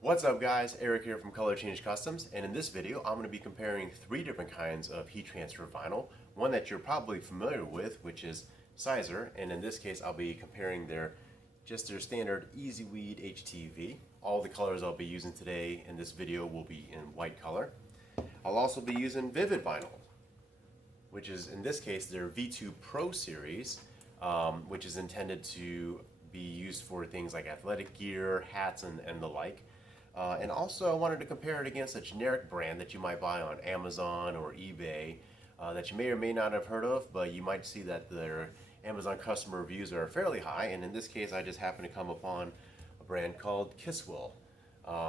What's up guys, Eric here from Color Change Customs, and in this video I'm going to be comparing three different kinds of heat transfer vinyl. One that you're probably familiar with, which is Siser, and in this case I'll be comparing their standard Vvivid HTV. All the colors I'll be using today in this video will be in white color. I'll also be using Vvivid vinyl, which is in this case their V2 Pro series, which is intended to be used for things like athletic gear, hats, and the like. And also I wanted to compare it against a generic brand that you might buy on Amazon or eBay that you may or may not have heard of, but you might see that their Amazon customer reviews are fairly high. And in this case I just happened to come upon a brand called Kiswell.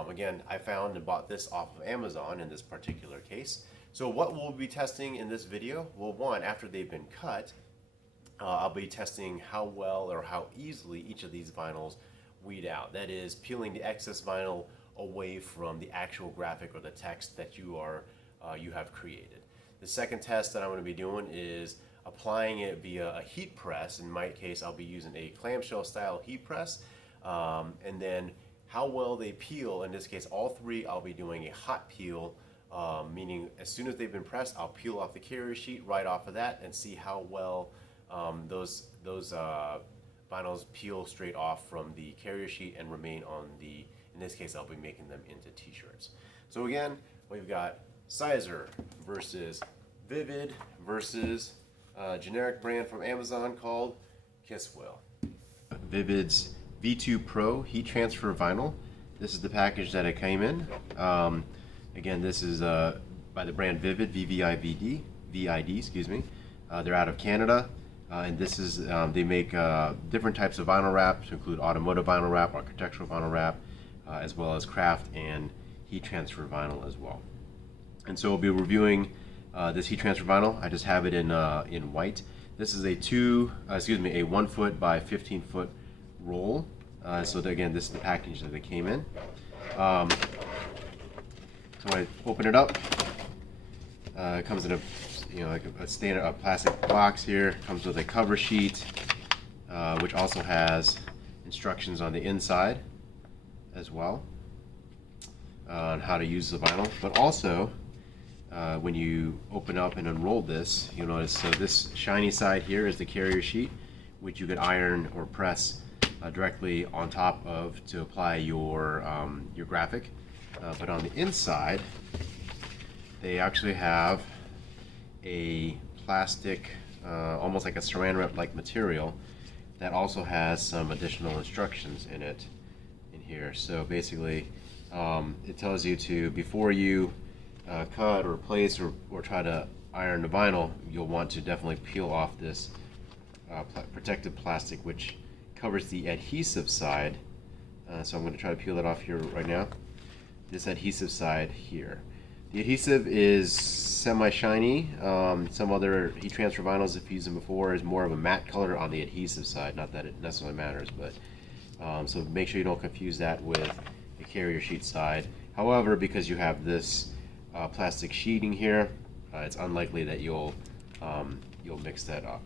Again, I found and bought this off of Amazon in this particular case. So what we'll be testing in this video, well, one, after they've been cut, I'll be testing how well or how easily each of these vinyls weed out. That is, peeling the excess vinyl away from the actual graphic or the text that you have created. The second test that I'm going to be doing is applying it via a heat press. In my case, I'll be using a clamshell style heat press, and then how well they peel. In this case, all three I'll be doing a hot peel, meaning as soon as they've been pressed, I'll peel off the carrier sheet right off of that and see how well those vinyls peel straight off from the carrier sheet and remain on the, in this case I'll be making them into t-shirts. So again, we've got Siser versus Vvivid versus a generic brand from Amazon called Kiswell. Vvivid's V2 Pro heat transfer vinyl. This is the package that it came in. Again, this is by the brand Vvivid, V-I-D, excuse me. They're out of Canada. And this is, they make different types of vinyl wrap to include automotive vinyl wrap, architectural vinyl wrap, as well as craft and heat transfer vinyl as well. And so we'll be reviewing this heat transfer vinyl. I just have it in white. This is a 1 foot by 15 foot roll. So again, this is the package that it came in. So when I open it up, it comes in a like a standard plastic box here. Comes with a cover sheet, which also has instructions on the inside as well on how to use the vinyl. But also, when you open up and unroll this, you'll notice, so this shiny side here is the carrier sheet, which you could iron or press directly on top of to apply your graphic. But on the inside, they actually have a plastic, almost like a saran wrap like material that also has some additional instructions in it in here. So basically it tells you to, before you cut or place or try to iron the vinyl, you'll want to definitely peel off this protective plastic which covers the adhesive side. So I'm going to try to peel that off here right now. This adhesive side here. The adhesive is semi-shiny. Some other heat transfer vinyls, if you've used them before, is more of a matte color on the adhesive side. Not that it necessarily matters, but so make sure you don't confuse that with the carrier sheet side. However, because you have this plastic sheeting here, it's unlikely that you'll mix that up.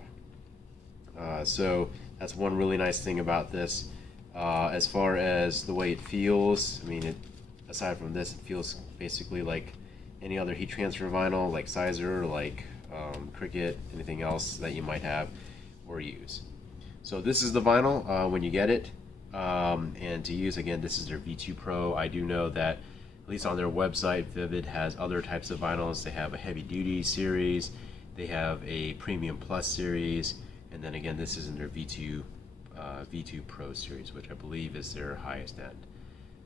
So that's one really nice thing about this. As far as the way it feels, I mean, aside from this, it feels basically like any other heat transfer vinyl, like Siser, like Cricut, anything else that you might have or use. So this is the vinyl when you get it, and to use, again, this is their V2 Pro. I do know that at least on their website, Vvivid has other types of vinyls. They have a heavy duty series, they have a premium plus series, and then again, this is in their V2 Pro series, which I believe is their highest end.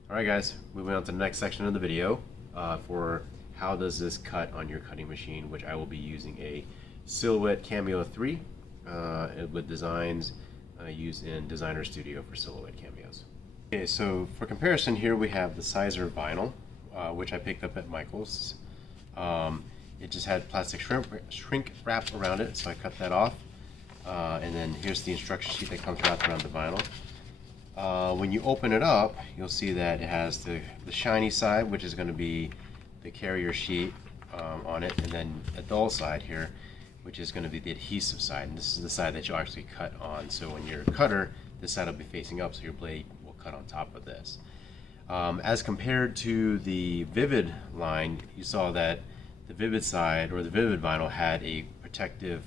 Alright guys, moving on to the next section of the video for how does this cut on your cutting machine, which I will be using a Silhouette Cameo 3 with designs used in Designer Studio for Silhouette Cameos. Okay, so for comparison here we have the Siser vinyl, which I picked up at Michael's. It just had plastic shrink wrap around it, so I cut that off. And then here's the instruction sheet that comes wrapped around the vinyl. When you open it up, you'll see that it has the shiny side, which is going to be the carrier sheet on it, and then a dull side here, which is going to be the adhesive side. And this is the side that you'll actually cut on. So when you're a cutter, this side will be facing up, so your blade will cut on top of this. As compared to the Vvivid line, you saw that the Vvivid side, or the Vvivid vinyl, had a protective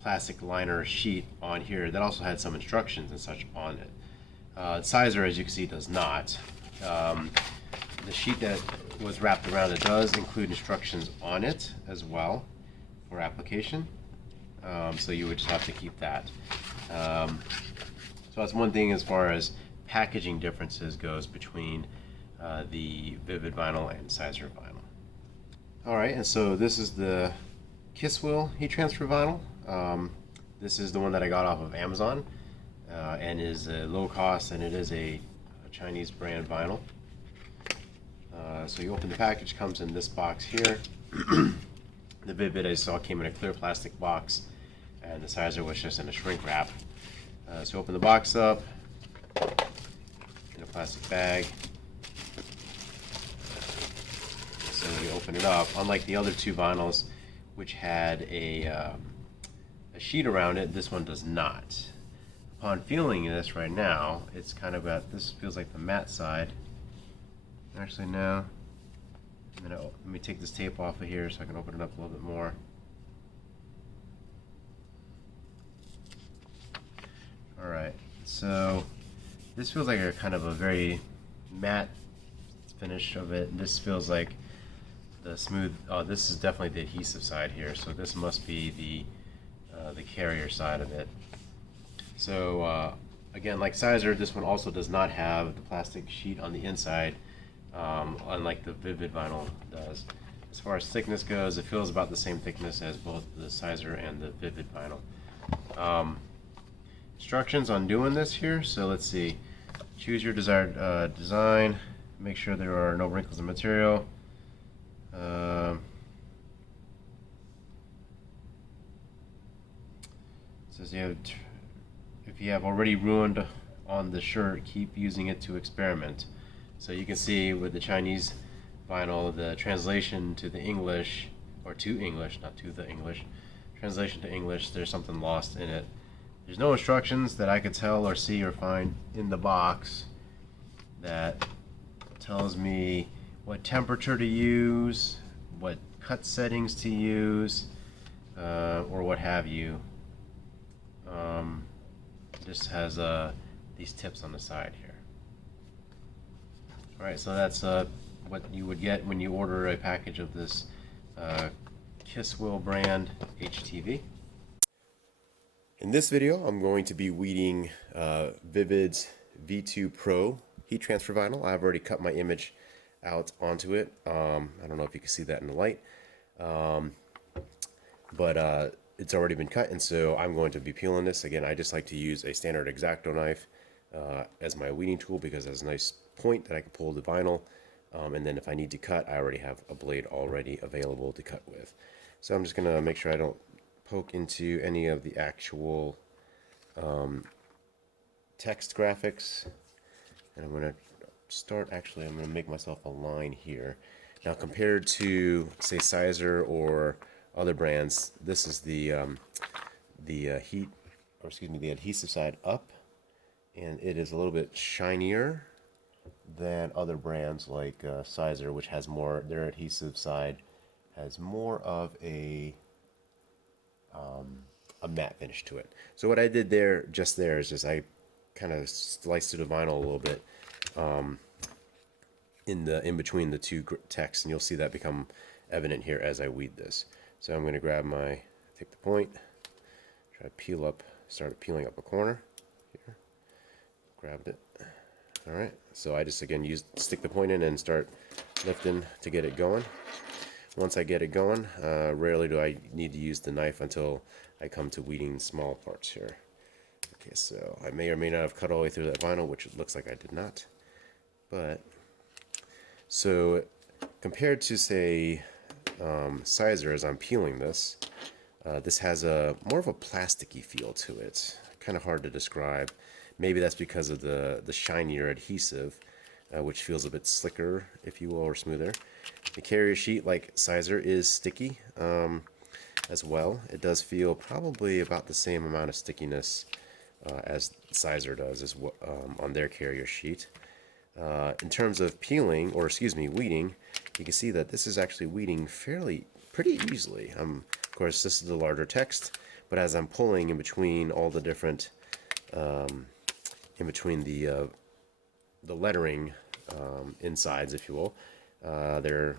plastic liner sheet on here that also had some instructions and such on it. Siser, as you can see, does not. The sheet that was wrapped around it does include instructions on it as well for application, so you would just have to keep that. So that's one thing as far as packaging differences goes between the Vvivid vinyl and Siser vinyl. Alright, and so this is the Kiswell heat transfer vinyl. This is the one that I got off of Amazon, and is low cost, and it is a Chinese brand vinyl. So you open the package, comes in this box here. The Vvivid I saw came in a clear plastic box, and the Siser was just in a shrink wrap. So open the box up in a plastic bag. So when you open it up, unlike the other two vinyls, which had a sheet around it, this one does not. Upon feeling this right now, it's kind of got, this feels like the matte side. Actually, no. Let me take this tape off of here so I can open it up a little bit more. Alright, so this feels like a kind of a very matte finish of it. This feels like the smooth, oh, this is definitely the adhesive side here, so this must be the carrier side of it. So again, like Siser, this one also does not have the plastic sheet on the inside, unlike the Vvivid vinyl does. As far as thickness goes, it feels about the same thickness as both the Siser and the Vvivid vinyl. Instructions on doing this here, so let's see. Choose your desired design, make sure there are no wrinkles in material. It says if you have already ruined on the shirt, keep using it to experiment. So you can see with the Chinese vinyl, the translation to the English, or to English, not to the English, translation to English, there's something lost in it. There's no instructions that I could tell or see or find in the box that tells me what temperature to use, what cut settings to use, or what have you. Just has these tips on the side here. Alright, so that's what you would get when you order a package of this Kiswell brand HTV. In this video, I'm going to be weeding Vvivid's V2 Pro heat transfer vinyl. I've already cut my image out onto it. I don't know if you can see that in the light, but it's already been cut, and so I'm going to be peeling this. Again, I just like to use a standard X-Acto knife as my weeding tool because it has a nice point that I can pull the vinyl, and then if I need to cut, I already have a blade already available to cut with. So I'm just going to make sure I don't poke into any of the actual text graphics, and I'm going to start, actually I'm going to make myself a line here. Now compared to say Siser or other brands, this is the adhesive side up, and it is a little bit shinier than other brands like Siser, which has more, their adhesive side has more of a matte finish to it. So what I did there, just there, is just I kind of sliced through the vinyl a little bit in between the two texts, and you'll see that become evident here as I weed this. So I'm going to grab take the point, try to peel up, start peeling up a corner here. Grabbed it. All right. So I just again stick the point in and start lifting to get it going. Once I get it going, rarely do I need to use the knife until I come to weeding small parts here. Okay, so I may or may not have cut all the way through that vinyl, which it looks like I did not. But so compared to say Siser, as I'm peeling this, this has a more of a plasticky feel to it. Kind of hard to describe. Maybe that's because of the shinier adhesive, which feels a bit slicker, if you will, or smoother. The carrier sheet, like Siser, is sticky as well. It does feel probably about the same amount of stickiness as Siser does on their carrier sheet. In terms of peeling, or excuse me, weeding, you can see that this is actually weeding pretty easily. Of course, this is the larger text, but as I'm pulling in between all the different, in between the lettering insides, if you will, they're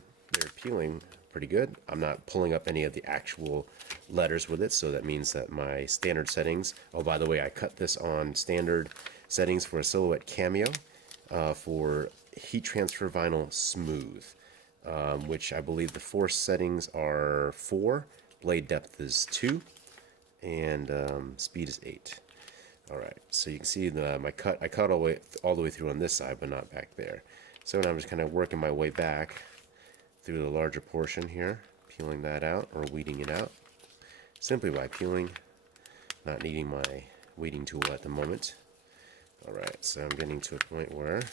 peeling pretty good. I'm not pulling up any of the actual letters with it, so that means that my standard settings. Oh, by the way, I cut this on standard settings for a Silhouette Cameo for heat transfer vinyl smooth, which I believe the force settings are 4, blade depth is 2, and speed is 8. All right, so you can see I cut all the way through on this side, but not back there. So now I'm just kind of working my way back through the larger portion here, peeling that out or weeding it out, simply by peeling, not needing my weeding tool at the moment. All right, so I'm getting to a point where I'm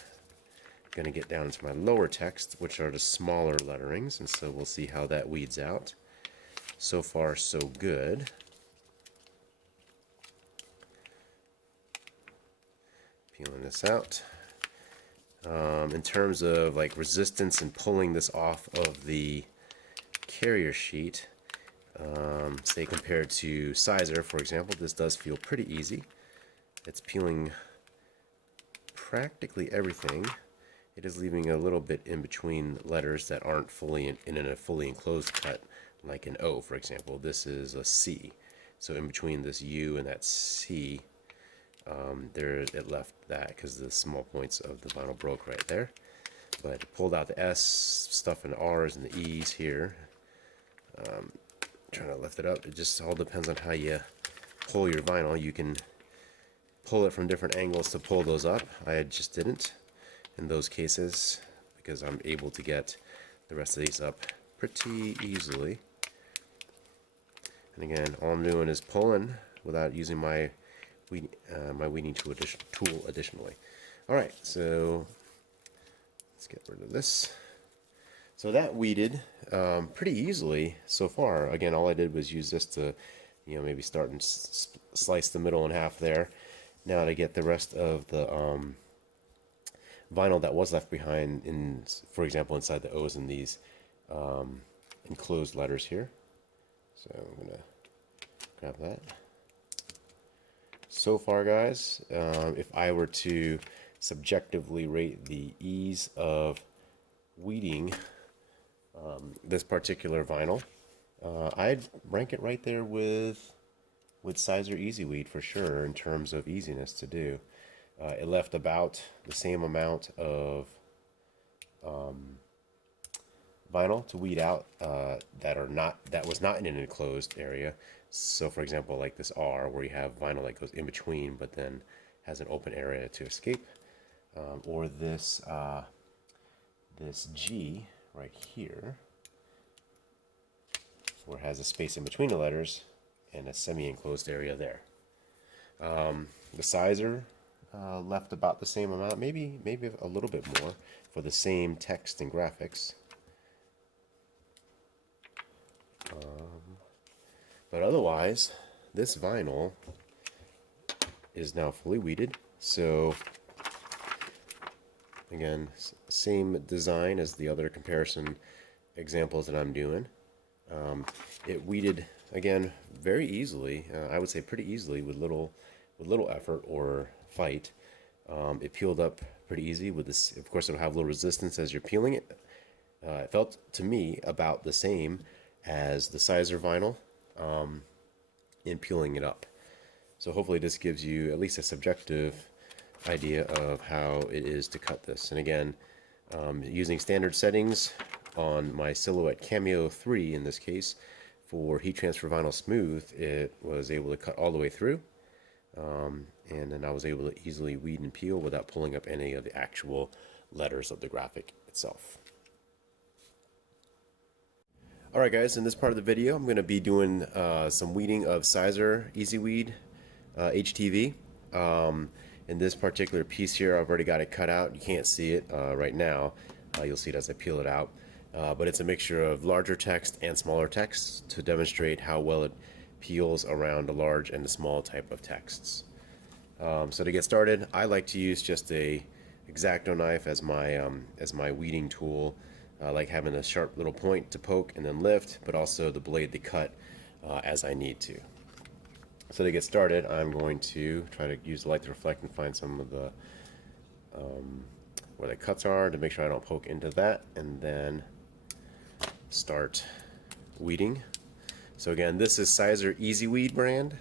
going to get down into my lower text, which are the smaller letterings, and so we'll see how that weeds out. So far, so good. Peeling this out. In terms of like resistance and pulling this off of the carrier sheet, say compared to Siser, for example, this does feel pretty easy. It's peeling practically everything. It is leaving a little bit in between letters that aren't fully in a fully enclosed cut, like an O, for example. This is a C, so in between this U and that C, it left that because the small points of the vinyl broke right there. But it pulled out the S stuff and the R's and the E's here. Trying to lift it up. It just all depends on how you pull your vinyl. You can pull it from different angles to pull those up. I just didn't in those cases because I'm able to get the rest of these up pretty easily. And again, all I'm doing is pulling without using my weeding tool additionally. All right, so let's get rid of this. So that weeded pretty easily so far. Again, all I did was use this to, maybe start and slice the middle in half there. Now to get the rest of the vinyl that was left behind, for example, inside the O's in these enclosed letters here. So I'm gonna grab that. So far, guys, if I were to subjectively rate the ease of weeding this particular vinyl, I'd rank it right there with Siser Easy Weed for sure in terms of easiness to do. It left about the same amount of vinyl to weed out that was not in an enclosed area. So for example, like this R, where you have vinyl that goes in between but then has an open area to escape, or this this G right here, where it has a space in between the letters and a semi-enclosed area there. The Siser left about the same amount, maybe a little bit more for the same text and graphics. But otherwise, this vinyl is now fully weeded. So again, same design as the other comparison examples that I'm doing. It weeded again very easily. I would say pretty easily with little effort or fight. It peeled up pretty easy with this. Of course, it'll have a little resistance as you're peeling it. It felt to me about the same as the Siser vinyl in peeling it up. So hopefully this gives you at least a subjective idea of how it is to cut this. And again, using standard settings on my Silhouette Cameo 3 in this case for heat transfer vinyl smooth, it was able to cut all the way through, and then I was able to easily weed and peel without pulling up any of the actual letters of the graphic itself. Alright guys, in this part of the video I'm going to be doing some weeding of Siser Easy Weed HTV. In this particular piece here, I've already got it cut out. You can't see it right now. You'll see it as I peel it out. But it's a mixture of larger text and smaller text to demonstrate how well it peels around the large and the small type of texts. So to get started, I like to use just a X-Acto knife as my weeding tool. I like having a sharp little point to poke and then lift, but also the blade to cut as I need to. So to get started, I'm going to try to use the light to reflect and find some of the where the cuts are to make sure I don't poke into that, and then start weeding. So again, this is Siser Easy Weed brand.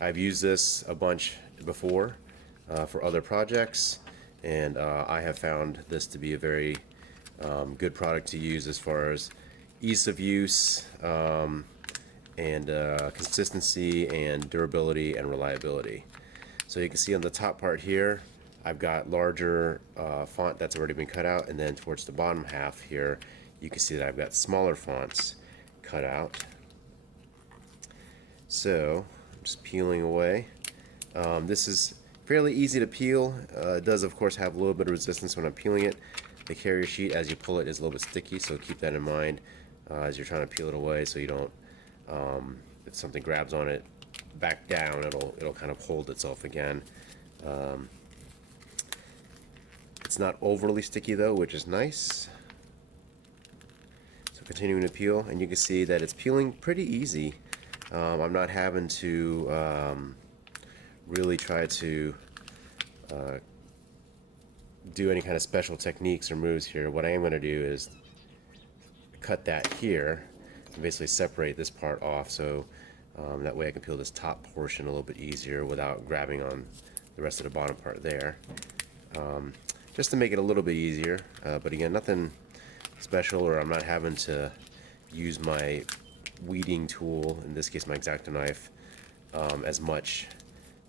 I've used this a bunch before for other projects, and I have found this to be a very good product to use as far as ease of use and consistency and durability and reliability. So you can see on the top part here, I've got larger font that's already been cut out, and then towards the bottom half here, you can see that I've got smaller fonts cut out. So I'm just peeling away. This is fairly easy to peel. It does of course have a little bit of resistance when I'm peeling it. The carrier sheet, as you pull it, is a little bit sticky, so keep that in mind as you're trying to peel it away, so you don't, if something grabs on it, back down, it'll kind of hold itself again. It's not overly sticky though, which is nice. So continuing to peel, and you can see that it's peeling pretty easy. I'm not having to really try to do any kind of special techniques or moves here. What I am going to do is cut that here and basically separate this part off, so that way I can peel this top portion a little bit easier without grabbing on the rest of the bottom part there. Just to make it a little bit easier, but again, nothing special, or I'm not having to use my weeding tool, in this case my X-Acto knife, as much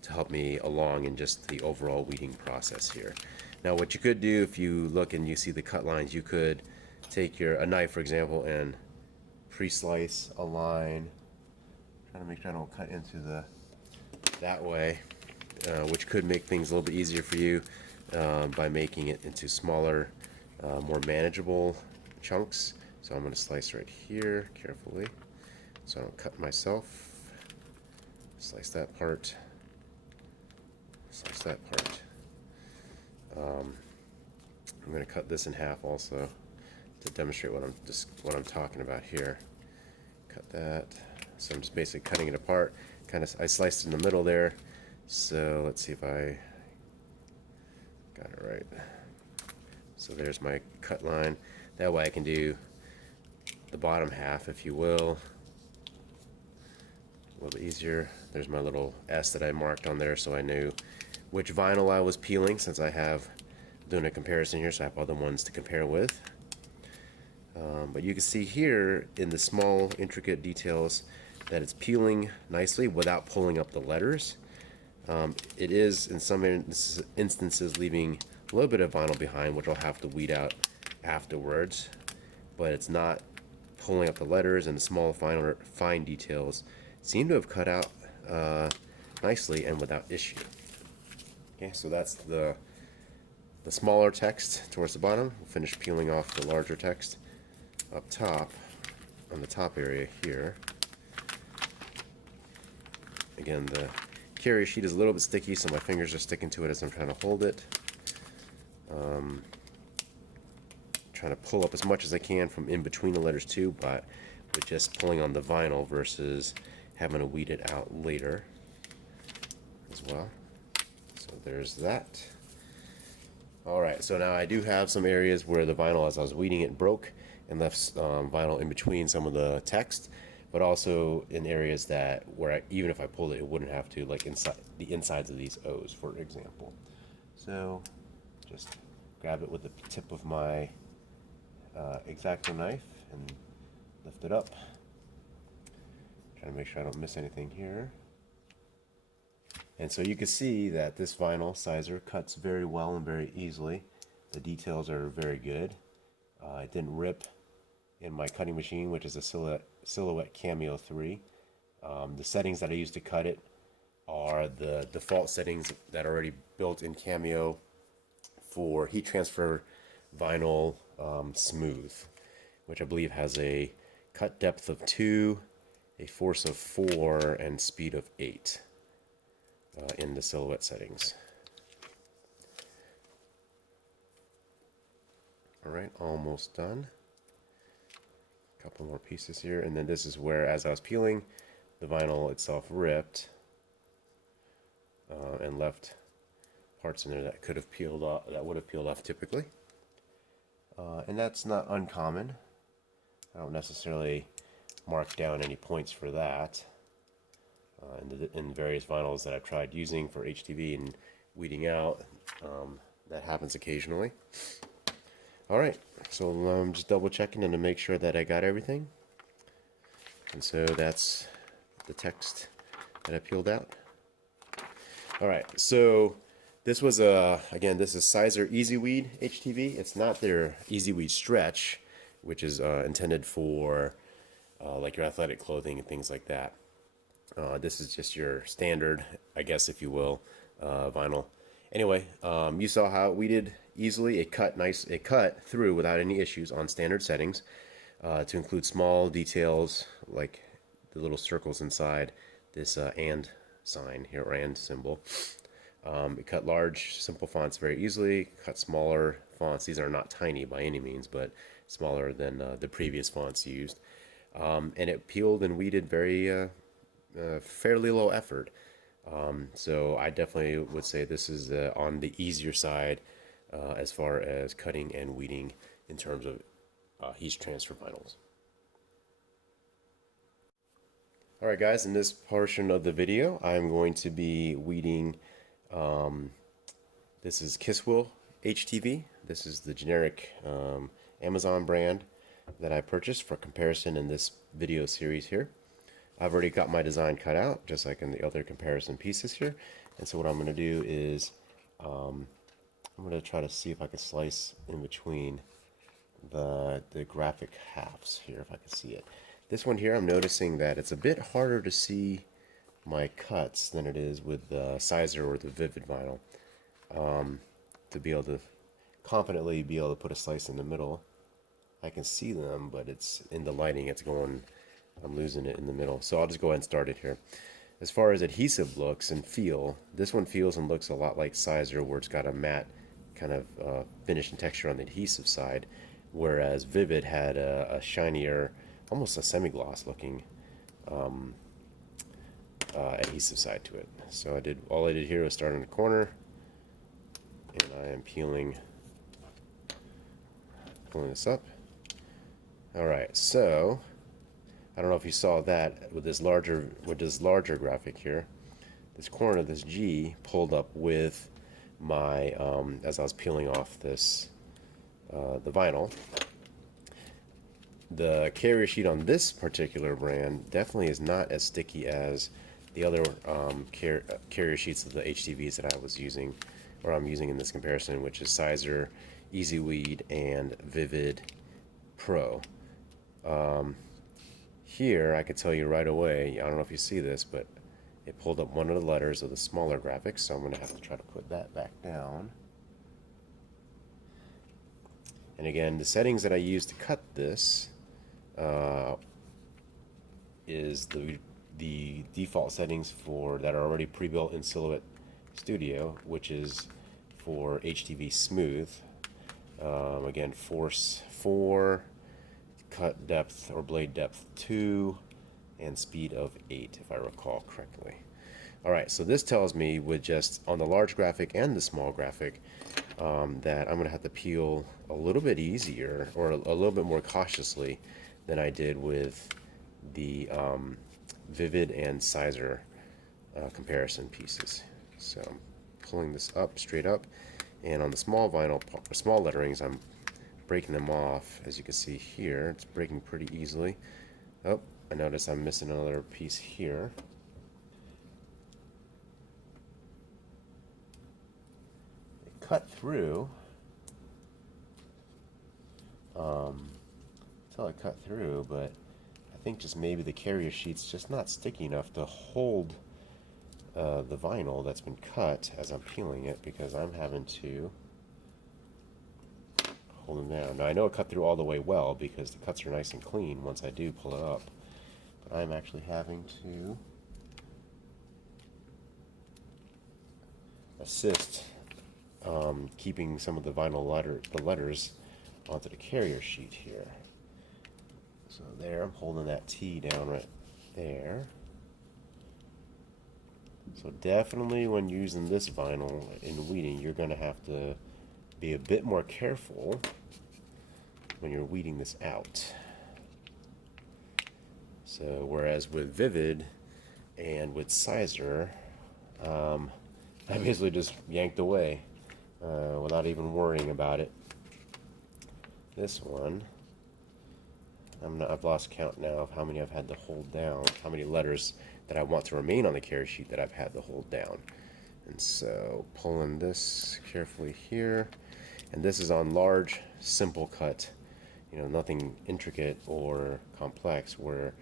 to help me along in just the overall weeding process here. Now what you could do, if you look and you see the cut lines, you could take a knife, for example, and pre-slice a line, trying to make sure I don't cut into that way, which could make things a little bit easier for you by making it into smaller, more manageable chunks. So I'm going to slice right here carefully so I don't cut myself. Slice that part. Slice that part. I'm going to cut this in half also to demonstrate what I'm talking about here. Cut that. So I'm just basically cutting it apart. I sliced it in the middle there. So let's see if I got it right. So there's my cut line. That way I can do the bottom half, if you will, a little bit easier. There's my little S that I marked on there, so I knew which vinyl I was peeling, since I have doing a comparison here, so I have other ones to compare with. But you can see here in the small intricate details that it's peeling nicely without pulling up the letters. It is in some instances leaving a little bit of vinyl behind, which I'll have to weed out afterwards, but it's not pulling up the letters, and the small fine details seem to have cut out nicely and without issue. Okay, so that's the smaller text towards the bottom. We'll finish peeling off the larger text up top on the top area here. Again, the carrier sheet is a little bit sticky, so my fingers are sticking to it as I'm trying to hold it. Trying to pull up as much as I can from in between the letters too, but with just pulling on the vinyl versus having to weed it out later as well. So there's that. Alright, so now I do have some areas where the vinyl, as I was weeding it, broke and left vinyl in between some of the text, but also in areas where even if I pulled it, it wouldn't have to, like inside the insides of these O's, for example. So just grab it with the tip of my X-Acto knife and lift it up. Trying to make sure I don't miss anything here. And so you can see that this vinyl Siser cuts very well and very easily. The details are very good. It didn't rip in my cutting machine, which is a Silhouette Cameo 3. The settings that I use to cut it are the default settings that are already built in Cameo for heat transfer vinyl smooth, which I believe has a cut depth of 2, a force of 4, and speed of 8 in the Silhouette settings. Alright, almost done. A couple more pieces here, and then this is where, as I was peeling, the vinyl itself ripped and left parts in there that could have peeled off, that would have peeled off typically. And that's not uncommon. I don't necessarily mark down any points for that. In various vinyls that I've tried using for HTV and weeding out, that happens occasionally. Alright, so I'm just double checking and to make sure that I got everything. And so that's the text that I peeled out. Alright, so this was again, this is Siser Easyweed HTV. It's not their Easyweed Stretch, which is intended for like your athletic clothing and things like that. This is just your standard, I guess, if you will, vinyl. Anyway, you saw how it weeded easily. It cut nice. It cut through without any issues on standard settings, to include small details like the little circles inside this and sign here, or and symbol. It cut large, simple fonts very easily. Cut smaller fonts. These are not tiny by any means, but smaller than the previous fonts used. And it peeled and weeded very fairly low effort. So I definitely would say this is on the easier side as far as cutting and weeding in terms of heat transfer vinyls. Alright guys, in this portion of the video I'm going to be weeding, this is Kiswell HTV. This is the generic Amazon brand that I purchased for comparison in this video series here. I've already got my design cut out, just like in the other comparison pieces here. And so what I'm going to do is, I'm going to try to see if I can slice in between the graphic halves here, if I can see it. This one here, I'm noticing that it's a bit harder to see my cuts than it is with the Siser or the Vvivid vinyl. To be able to confidently be able to put a slice in the middle. I can see them, but it's in the lighting, it's going, I'm losing it in the middle. So I'll just go ahead and start it here. As far as adhesive looks and feel, this one feels and looks a lot like Siser, where it's got a matte kind of finish and texture on the adhesive side, whereas Vvivid had a shinier, almost a semi-gloss looking adhesive side to it. So all I did here was start in the corner, and I am pulling this up. Alright, so I don't know if you saw that with this larger graphic here. This corner of this G pulled up with my as I was peeling off this the vinyl. The carrier sheet on this particular brand definitely is not as sticky as the other carrier sheets of the HTVs that I was using, or I'm using in this comparison, which is Siser, Easyweed, and Vvivid Pro. Here, I could tell you right away, I don't know if you see this, but it pulled up one of the letters of the smaller graphics, so I'm going to have to try to put that back down. And again, the settings that I use to cut this is the default settings that are already pre-built in Silhouette Studio, which is for HTV Smooth. Again, force 4, cut depth or blade depth 2, and speed of 8, if I recall correctly. Alright, so this tells me with just on the large graphic and the small graphic that I'm going to have to peel a little bit easier, or a little bit more cautiously than I did with the Vvivid and Siser comparison pieces. So I'm pulling this up, straight up, and on the small vinyl, small letterings, I'm breaking them off. As you can see here, it's breaking pretty easily. Oh, I notice I'm missing another piece here. It cut through. Until it cut through, but I think just maybe the carrier sheet's just not sticky enough to hold the vinyl that's been cut as I'm peeling it, because I'm having to hold them down. Now I know it cut through all the way well because the cuts are nice and clean once I do pull it up, but I'm actually having to assist keeping some of the vinyl letters onto the carrier sheet here. So there, I'm holding that T down right there. So definitely when using this vinyl in weeding, you're going to have to be a bit more careful when you're weeding this out. So whereas with Vvivid and with Siser, I basically just yanked away without even worrying about it. This one, I've lost count now of how many I've had to hold down, how many letters that I want to remain on the carrier sheet that I've had to hold down. And so pulling this carefully here, and this is on large, simple cut, you know, nothing intricate or complex where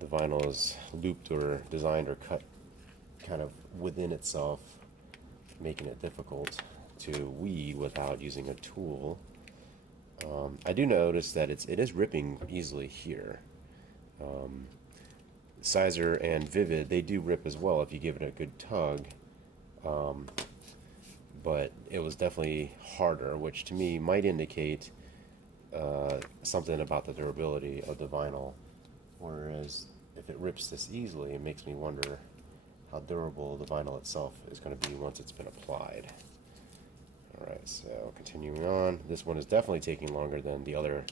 the vinyl is looped or designed or cut kind of within itself, making it difficult to weed without using a tool. I do notice that it is ripping easily here. Siser and Vvivid, they do rip as well if you give it a good tug, but it was definitely harder, which to me might indicate something about the durability of the vinyl, whereas if it rips this easily, it makes me wonder how durable the vinyl itself is going to be once it's been applied. Alright, so continuing on, this one is definitely taking longer than the other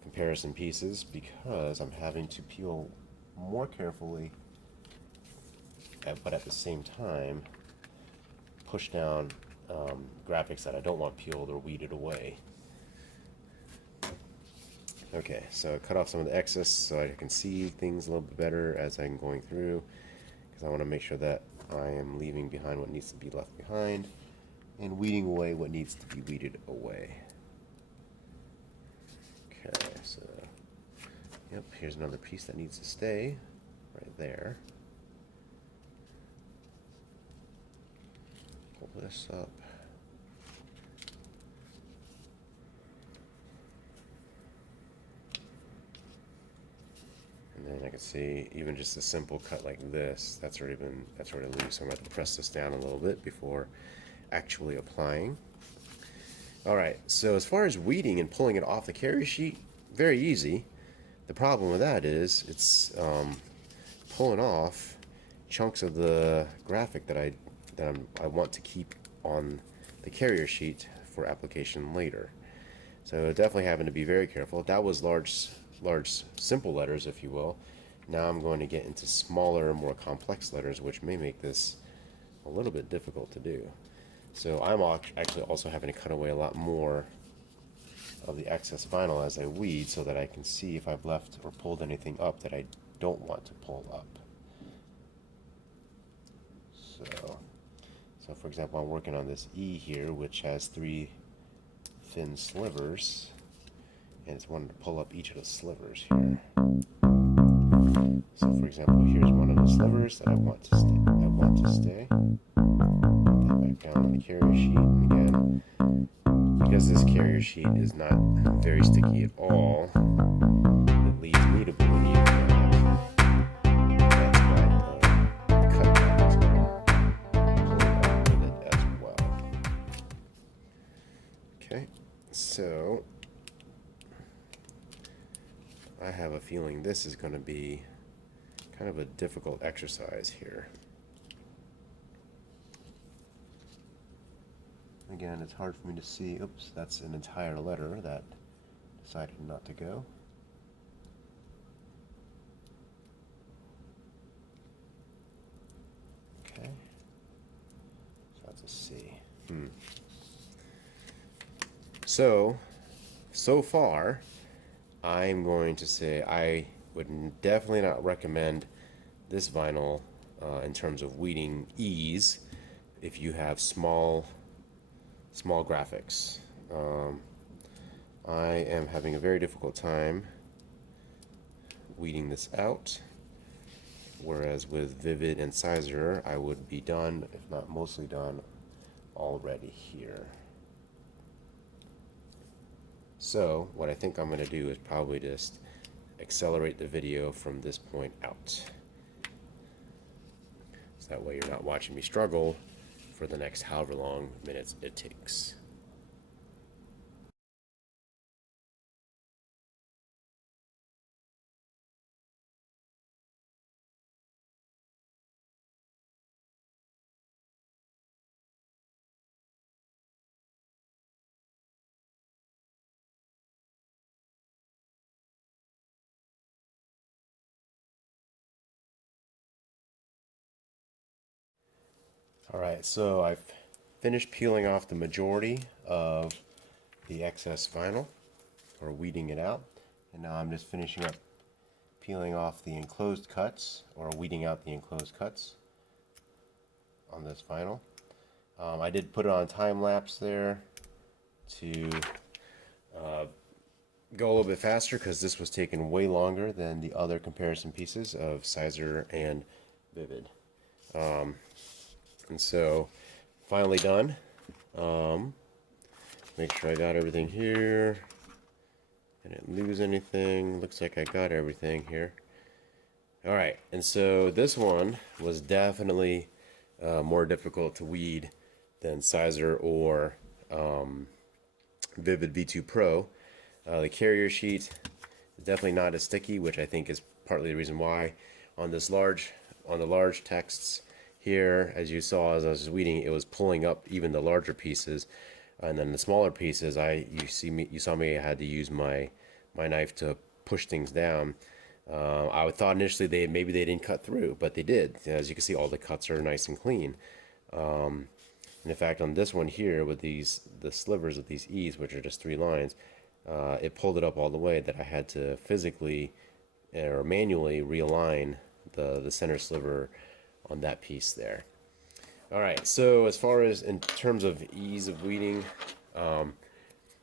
comparison pieces because I'm having to peel more carefully, but at the same time push down graphics that I don't want peeled or weeded away. Okay, so cut off some of the excess so I can see things a little bit better as I'm going through, because I want to make sure that I am leaving behind what needs to be left behind and weeding away what needs to be weeded away. Okay, so yep, here's another piece that needs to stay right there. Pull this up. And then I can see even just a simple cut like this, that's already loose. So I'm going to have to press this down a little bit before actually applying. Alright, so as far as weeding and pulling it off the carrier sheet, very easy. The problem with that is it's pulling off chunks of the graphic that I want to keep on the carrier sheet for application later. So definitely having to be very careful. That was large simple letters, if you will. Now I'm going to get into smaller, more complex letters, which may make this a little bit difficult to do. So I'm actually also having to cut away a lot more of the excess vinyl as I weed so that I can see if I've left or pulled anything up that I don't want to pull up. So for example, I'm working on this E here, which has 3 thin slivers, and it's wanting to pull up each of the slivers here. So for example, here's one of the slivers that I want to stay. Put that back down on the carrier sheet, and again, because this carrier sheet is not very sticky at all, it leads me to believe that's why the cut back is going to pull it out with it as well. Okay, so I have a feeling this is going to be kind of a difficult exercise here. Again, it's hard for me to see. Oops, that's an entire letter that decided not to go. Okay, so that's a C. So far, I'm going to say I would definitely not recommend this vinyl in terms of weeding ease if you have small graphics. I am having a very difficult time weeding this out, whereas with Vvivid and Siser I would be done, if not mostly done, already here. So what I think I'm going to do is probably just accelerate the video from this point out. So that way you're not watching me struggle for the next however long minutes it takes. Alright, so I've finished peeling off the majority of the excess vinyl, or weeding it out, and now I'm just finishing up peeling off the enclosed cuts, or weeding out the enclosed cuts on this vinyl. I did put it on time lapse there to go a little bit faster because this was taking way longer than the other comparison pieces of Siser and Vvivid. And so, finally done. Make sure I got everything here. I didn't lose anything. Looks like I got everything here. Alright, and so this one was definitely more difficult to weed than Siser or Vvivid V2 Pro. The carrier sheet is definitely not as sticky, which I think is partly the reason why. On the large texts here, as you saw as I was weeding, it was pulling up even the larger pieces, and then the smaller pieces, you saw me I had to use my knife to push things down. I thought initially maybe they didn't cut through, but they did. As you can see, all the cuts are nice and clean. And in fact, on this one here with the slivers of these E's, which are just 3 lines, it pulled it up all the way that I had to physically or manually realign the center sliver on that piece there. Alright, so as far as in terms of ease of weeding,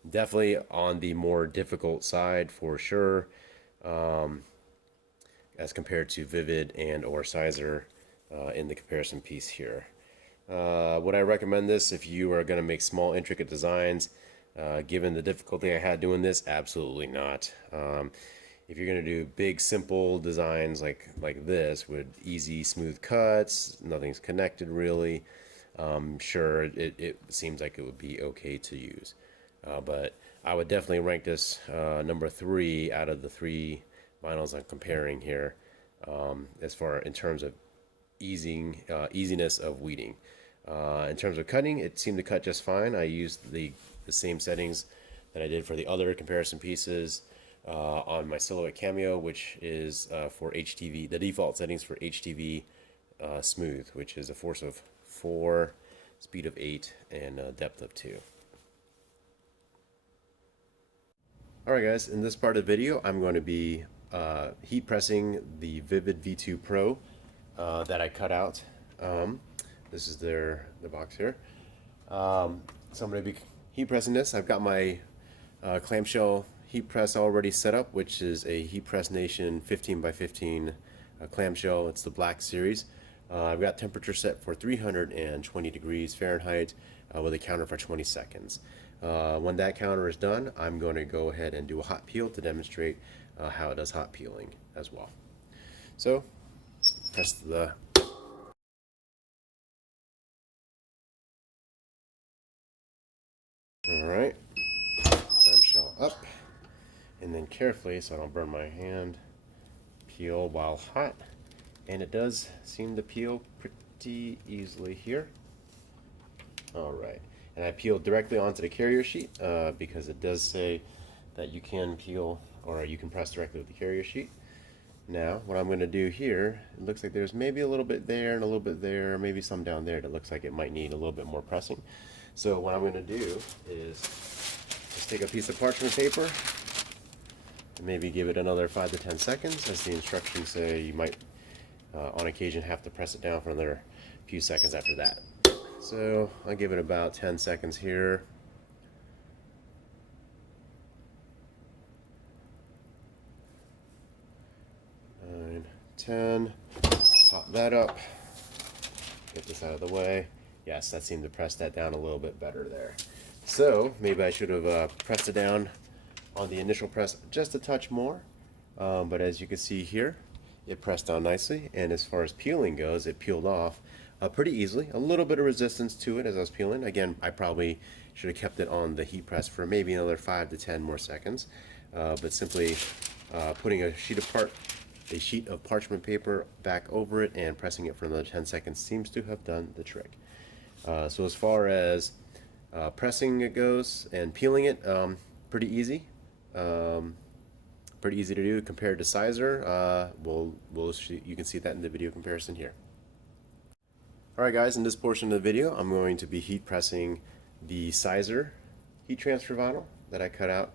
definitely on the more difficult side for sure, as compared to Vvivid and or Siser in the comparison piece here. Would I recommend this if you are going to make small intricate designs? Given the difficulty I had doing this, absolutely not. If you're going to do big, simple designs like this with easy, smooth cuts, nothing's connected really, sure, it seems like it would be okay to use. But I would definitely rank this number 3 out of the 3 vinyls I'm comparing here, as far in terms of easiness of weeding. In terms of cutting, it seemed to cut just fine. I used the same settings that I did for the other comparison pieces on my Silhouette Cameo, which is for HTV, the default settings for HTV smooth, which is a force of 4, speed of 8, and depth of 2. Alright guys, in this part of the video, I'm going to be heat pressing the Vvivid V2 Pro that I cut out. This is the box here. So I'm going to be heat pressing this. I've got my clamshell heat press already set up, which is a Heat Press Nation 15x15 clamshell. It's the black series. I've got temperature set for 320 degrees Fahrenheit with a counter for 20 seconds. When that counter is done, I'm going to go ahead and do a hot peel to demonstrate how it does hot peeling as well. So, press the Alright, clamshell up, and then carefully, so I don't burn my hand, peel while hot, and it does seem to peel pretty easily here. Alright, and I peeled directly onto the carrier sheet because it does say that you can peel, or you can press directly with the carrier sheet. Now, what I'm going to do here, it looks like there's maybe a little bit there and a little bit there, maybe some down there that looks like it might need a little bit more pressing. So what I'm going to do is just take a piece of parchment paper and maybe give it another 5 to 10 seconds. As the instructions say, you might on occasion have to press it down for another few seconds after that. So I'll give it about 10 seconds here. Nine, 10. Pop that up. Get this out of the way. Yes, that seemed to press that down a little bit better there. So maybe I should have pressed it down on the initial press just a touch more. But as you can see here, it pressed down nicely. And as far as peeling goes, it peeled off pretty easily. A little bit of resistance to it as I was peeling. Again, I probably should have kept it on the heat press for maybe another 5 to 10 more seconds. But simply putting a sheet of parchment paper back over it and pressing it for another 10 seconds seems to have done the trick. So as far as pressing it goes and peeling it, pretty easy. Pretty easy to do compared to Siser. You can see that in the video comparison here. Alright guys, in this portion of the video I'm going to be heat pressing the Siser heat transfer vinyl that I cut out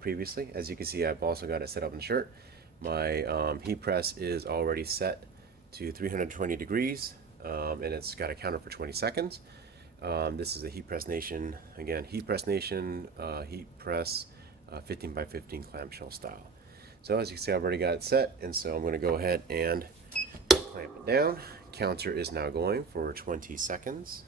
previously. As you can see, I've also got it set up in the shirt. My heat press is already set to 320 degrees and it's got a counter for 20 seconds. This is a Heat Press Nation, again, Heat Press Nation, heat press 15 by 15 clamshell style. So as you can see, I've already got it set, and so I'm going to go ahead and clamp it down. Counter is now going for 20 seconds.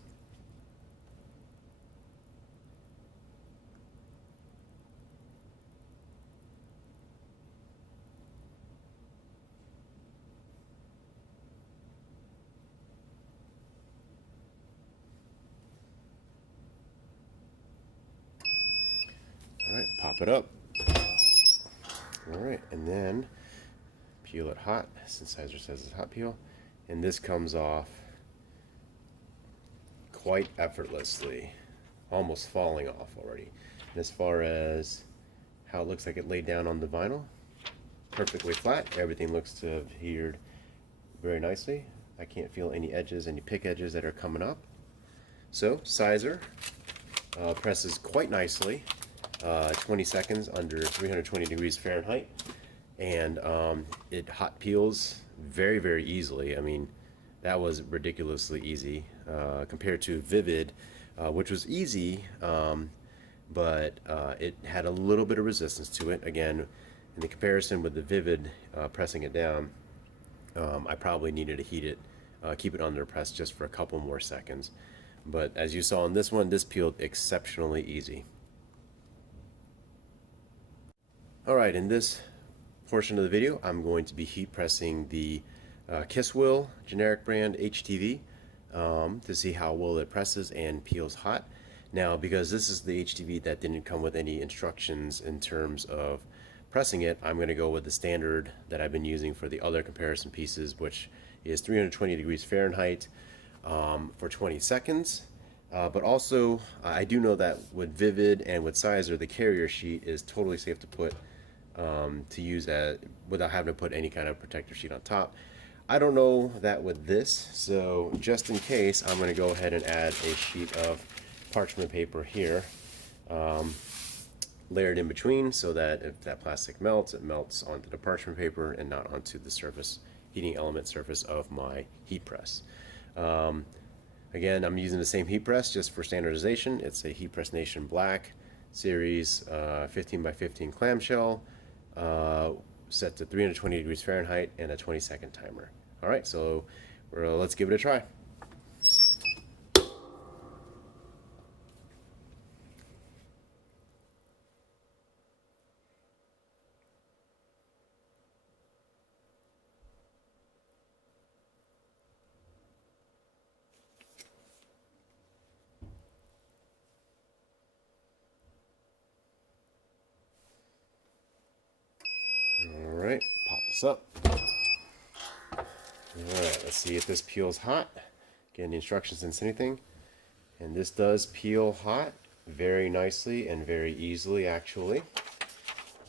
Alright, pop it up. Alright, and then peel it hot, since Siser says it's hot peel. And this comes off quite effortlessly, almost falling off already. And as far as how it looks like it laid down on the vinyl, perfectly flat. Everything looks to have adhered very nicely. I can't feel any edges, any pick edges that are coming up. So Siser presses quite nicely, 20 seconds under 320 degrees Fahrenheit, and it hot peels very, very easily. I mean, that was ridiculously easy compared to Vvivid, which was easy, but it had a little bit of resistance to it. Again, in the comparison with the Vvivid pressing it down, I probably needed to heat it, keep it under press just for a couple more seconds. But as you saw in this one, this peeled exceptionally easy. Alright, in this portion of the video, I'm going to be heat pressing the Kiswell generic brand HTV to see how well it presses and peels hot. Now, because this is the HTV that didn't come with any instructions in terms of pressing it, I'm going to go with the standard that I've been using for the other comparison pieces, which is 320 degrees Fahrenheit for 20 seconds. But also, I do know that with Vvivid and with Siser, the carrier sheet is totally safe to put to use without having to put any kind of protector sheet on top. I don't know that with this, so just in case, I'm going to go ahead and add a sheet of parchment paper here, layered in between, so that if that plastic melts, it melts onto the parchment paper and not onto the surface, heating element surface of my heat press. Again, I'm using the same heat press just for standardization. It's a Heat Press Nation Black Series 15 by 15 clamshell, set to 320 degrees Fahrenheit and a 20-second timer. All right, so let's give it a try. Alright, pop this up. Alright, let's see if this peels hot. Again, the instructions didn't say anything. And this does peel hot very nicely and very easily, actually.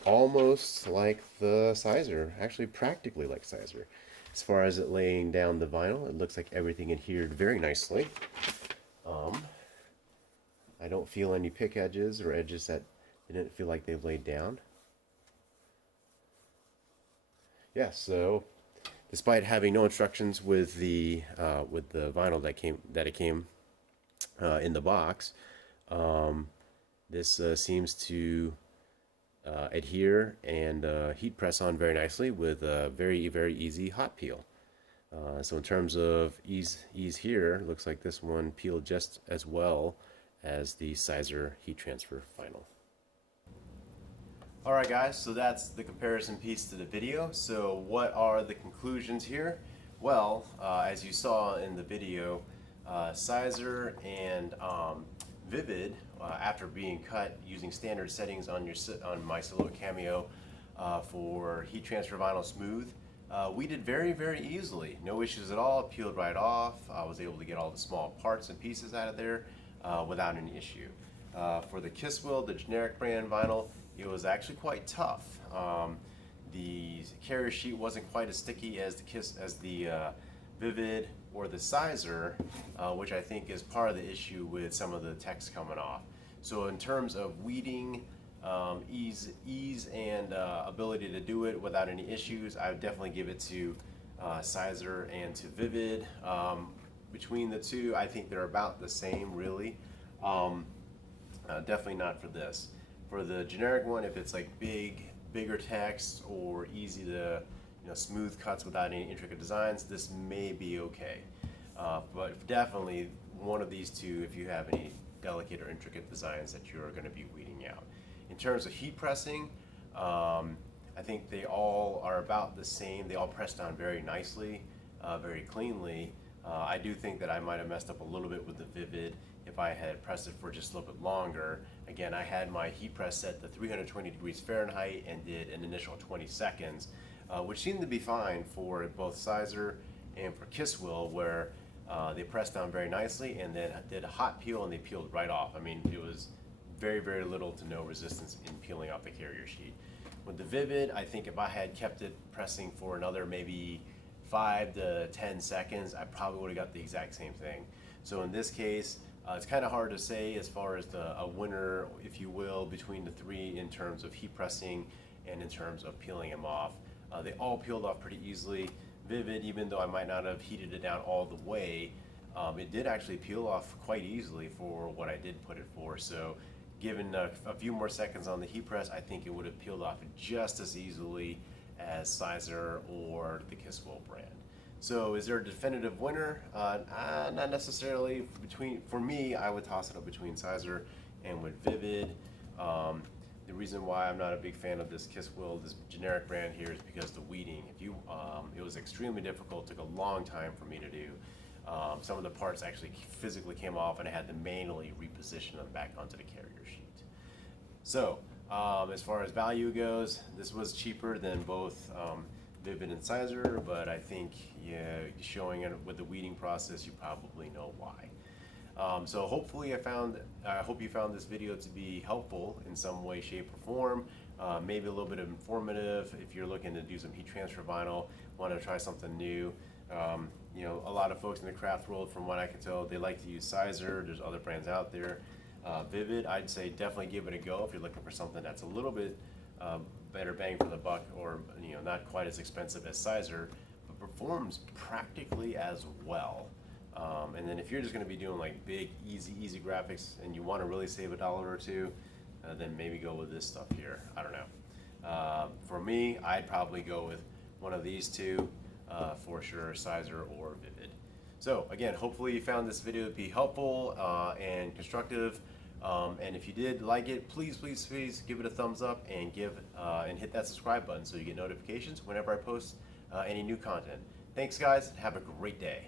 Almost like the Siser, actually practically like Siser. As far as it laying down the vinyl, it looks like everything adhered very nicely. I don't feel any pick edges or edges that didn't feel like they've laid down. Yeah, so despite having no instructions with the vinyl that it came in the box, this seems to adhere and heat press on very nicely with a very, very easy hot peel. So in terms of ease here, looks like this one peeled just as well as the Siser heat transfer vinyl. Alright guys, so that's the comparison piece to the video. So what are the conclusions here? Well, as you saw in the video, Siser and Vvivid, after being cut using standard settings on my Silhouette Cameo for heat transfer vinyl smooth, we did very, very easily. No issues at all, it peeled right off. I was able to get all the small parts and pieces out of there without any issue. For the Kiswell, the generic brand vinyl, it was actually quite tough. The carrier sheet wasn't quite as sticky as the Vvivid or the Siser, which I think is part of the issue with some of the text coming off. So in terms of weeding, ease and ability to do it without any issues, I would definitely give it to Siser and to Vvivid. Between the two, I think they're about the same, really. Definitely not for this. For the generic one, if it's like bigger text or easy to, smooth cuts without any intricate designs, this may be okay. But definitely one of these two if you have any delicate or intricate designs that you're going to be weeding out. In terms of heat pressing, I think they all are about the same. They all press down very nicely, very cleanly. I do think that I might have messed up a little bit with the Vvivid if I had pressed it for just a little bit longer. Again, I had my heat press set to 320 degrees Fahrenheit and did an initial 20 seconds, which seemed to be fine for both Siser and for Kiswell, where they pressed down very nicely and then did a hot peel and they peeled right off. I mean, it was very, very little to no resistance in peeling off the carrier sheet. With the Vvivid, I think if I had kept it pressing for another maybe 5 to 10 seconds, I probably would have got the exact same thing. So in this case, it's kind of hard to say as far as a winner, if you will, between the three in terms of heat pressing and in terms of peeling them off. They all peeled off pretty easily. Vvivid, even though I might not have heated it down all the way, it did actually peel off quite easily for what I did put it for. So given a few more seconds on the heat press, I think it would have peeled off just as easily as Siser or the Kiswell brand. So is there a definitive winner? Not necessarily. For me, I would toss it up between Siser and with Vvivid. The reason why I'm not a big fan of this Kiswell, this generic brand here, is because the weeding. It was extremely difficult. Took a long time for me to do. Some of the parts actually physically came off, and I had to manually reposition them back onto the carrier sheet. So as far as value goes, this was cheaper than both Vvivid and Siser, but I think showing it with the weeding process, you probably know why. So hopefully I hope you found this video to be helpful in some way, shape, or form. Maybe a little bit of informative if you're looking to do some heat transfer vinyl, want to try something new. A lot of folks in the craft world, from what I can tell, they like to use Siser. There's other brands out there. Vvivid, I'd say definitely give it a go if you're looking for something that's a little bit better bang for the buck, or not quite as expensive as Siser, but performs practically as well. And then if you're just going to be doing like big, easy graphics and you want to really save $1 or $2, then maybe go with this stuff here. I don't know. For me, I'd probably go with one of these two for sure, Siser or Vvivid. So again, hopefully you found this video to be helpful and constructive. And if you did like it, please give it a thumbs up and hit that subscribe button so you get notifications whenever I post any new content. Thanks guys, have a great day.